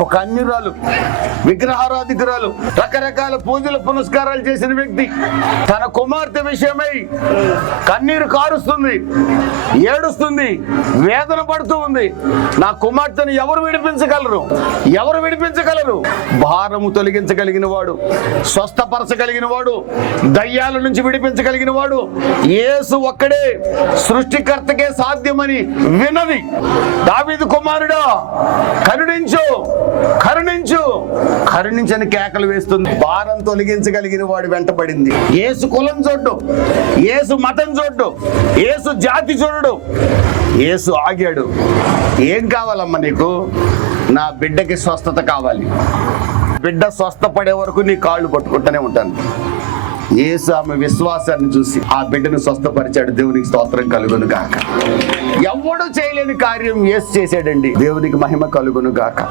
ఒక అన్యురాలు, విగ్రహారాధికురాలు, రకరకాల పూజలు పునస్కారాలు చేసిన వ్యక్తి తన కుమార్తె విషయమై కన్నీరు కారుస్తుంది, ఏడుస్తుంది, వేదన పడుతూ ఉంది. నా కుమార్తెను ఎవరు విడిపించగలరు? ఎవరు విడిపించగలరు? భారము తొలగించగలిగిన వాడు, స్వస్థపరచగలిగిన వాడు, దయ్యాల నుంచి విడిపించగలిగిన వాడు యేసు ఒక్కడే. సృష్టికర్తకే సాధ్యమని విన్నది. దావీదు కుమారుడా, కరుణించు, కరుణించు, కరుణించని కేకలు వేస్తుంది. భారం తొలగించగలిగిన వాడు వెంటబడింది. యేసు కులం చూడ్డు, యేసు మతం చూడ్డు, యేసు జాతి చూడడు. యేసు ఆగాడు. ఏం కావాలమ్మా నీకు? నా బిడ్డకి స్వస్థత కావాలి. బిడ్డ స్వస్థపడే వరకు నీ కాళ్ళు పట్టుకుంటూనే ఉంటాను. యేసు ఆమె విశ్వాసాన్ని చూసి ఆ బిడ్డను స్వస్థపరిచాడు. దేవునికి స్తోత్రం కలుగును గాక. ఎవడు చేయలేని కార్యం యేసు చేశాడండి. దేవునికి మహిమ కలుగును గాక.